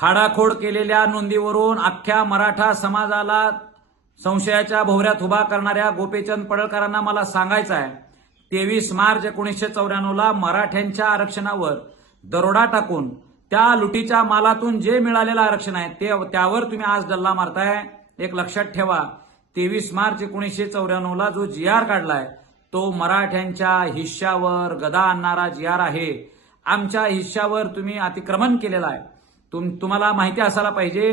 खाडाखोड केलेल्या नोंदीवरून अख्ख्या मराठा समाजाला संशयाच्या भोवऱ्यात उभा करणाऱ्या गोपीचंद पडळकरांना मला सांगायचं आहे तेवीस मार्च एकोणीसशे चौऱ्याण्णवला मराठ्यांच्या आरक्षणावर दरोडा टाकून त्या लुटीच्या मालातून जे मिळालेलं आरक्षण आहे ते त्यावर तुम्ही आज डल्ला मारताय. एक लक्षात ठेवा तेवीस मार्च एकोणीसशे चौऱ्याण्णवला जो जी आर काढलाय तो मराठ्यांच्या हिश्श्यावर गदा आणणारा जी आर आहे. आमच्या हिश्श्यावर तुम्ही अतिक्रमण केलेलं आहे. तुम तुम्हाला माहिती असायला पाहिजे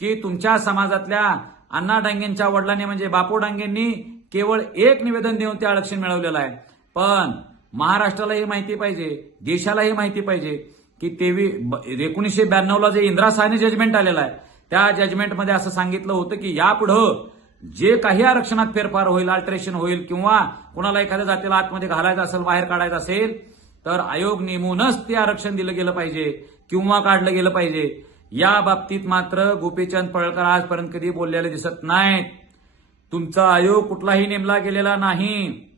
की तुमच्या समाजातल्या अण्णा डांगेंच्या वडिलांनी म्हणजे बापू डांगेंनी केवळ एक निवेदन देऊन ते आरक्षण मिळवलेलं आहे. पण महाराष्ट्राला ही माहिती पाहिजे देशाला ही माहिती पाहिजे की तेवीस एकोणीसशे ब्याण्णवला जे इंदिरा साहनी जजमेंट आलेलं आहे त्या जजमेंटमध्ये असं सांगितलं होतं की यापुढं जे काही आरक्षणात फेरफार होईल अल्टरेशन होईल किंवा कुणाला एखाद्या जातीला आतमध्ये घालायचं असेल बाहेर काढायचं असेल तर आयोग नेमूनच ते आरक्षण दिलं गेलं पाहिजे. किंवा काढलं गेलं पाहिजे. या बाबतीत मात्र गोपीचंद पळकर आजपर्यंत कधी बोललेले दिसत नाहीत. तुमचा आयोग कुठलाही नेमला गेलेला नाही.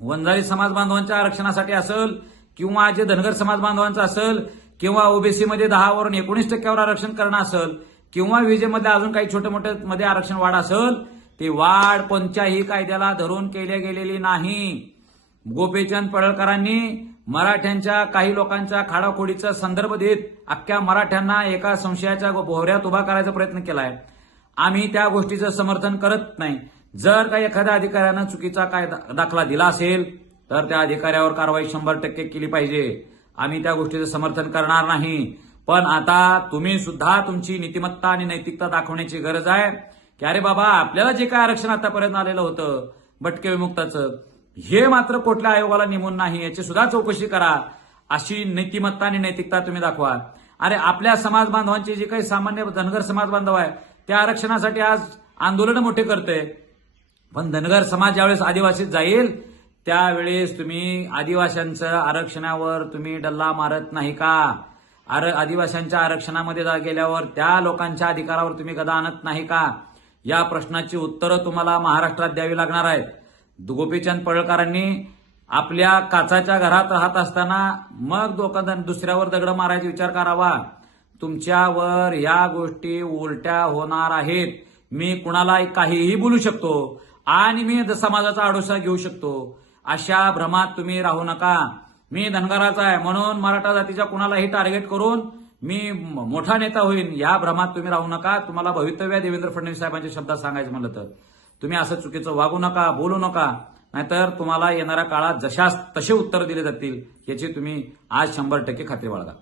वंजारी समाज बांधवांच्या आरक्षणासाठी असेल किंवा जे धनगर समाज बांधवांचं असेल किंवा ओबीसीमध्ये दहावरून एकोणीस टक्क्यावर आरक्षण करणं असेल किंवा विजेमध्ये अजून काही छोटे मोठे मध्ये आरक्षण वाढ असेल ते वाढ कोणत्याही कायद्याला धरून केली गेलेली नाही. गोपीचंद पडळकरांनी मराठ्यांच्या काही लोकांच्या खाडाखोडीचा संदर्भ देत अख्ख्या मराठ्यांना एका संशयाच्या भोवऱ्यात उभा करायचा प्रयत्न केलाय. आम्ही त्या गोष्टीचं समर्थन करत नाही. जर काही एखाद्या अधिकाऱ्यानं चुकीचा काय दाखला दिला असेल तर त्या अधिकाऱ्यावर कारवाई शंभर टक्के केली पाहिजे. आम्ही त्या गोष्टीचं समर्थन करणार नाही. पण आता तुम्ही सुद्धा तुमची नीतिमत्ता आणि नैतिकता दाखवण्याची गरज आहे. की अरे बाबा आपल्याला जे काय आरक्षण आतापर्यंत आलेलं होतं भटके विमुक्ताचं हे मात्र कुठल्या आयोगाला नेमून नाही याची सुद्धा चौकशी करा अशी नैतिमत्ता आणि नैतिकता तुम्ही दाखवा. अरे आपल्या समाज बांधवांचे जे काही सामान्य धनगर समाज बांधव आहे त्या आरक्षणासाठी आज आंदोलन मोठे करते. पण धनगर समाज ज्यावेळेस आदिवासीत जाईल त्यावेळेस तुम्ही आदिवाशांचं आरक्षणावर तुम्ही डल्ला मारत नाही का? आर आदिवाशांच्या आरक्षणामध्ये जा गेल्यावर त्या लोकांच्या अधिकारावर तुम्ही गदा आणत नाही का? या प्रश्नाची उत्तरं तुम्हाला महाराष्ट्रात द्यावी लागणार आहेत. गोपीचंद पडळकरांनी आपल्या काचाच्या घरात राहत असताना मग दोघं दुसऱ्यावर दगड मारायचा विचार करावा. तुमच्यावर या गोष्टी उलट्या होणार आहेत. मी कुणाला काहीही बोलू शकतो आणि मी समाजाचा आडोसा घेऊ शकतो. अशा भ्रमात तुम्ही राहू नका. मी धनगराचा आहे म्हणून मराठा जातीच्या कुणालाही टार्गेट करून मी मोठा नेता होईन. या भ्रमात तुम्ही राहू नका. तुम्हाला भवितव्य देवेंद्र फडणवीस साहेबांच्या शब्दात सांगायचं म्हणलं तर. तुम्ही असं चुकीचं वागू नका बोलू नका नाहीतर तुम्हाला येणाऱ्या काळात जशास तसे उत्तर दिले जातील याची तुम्ही आज शंभर टक्के खात्री बाळगा.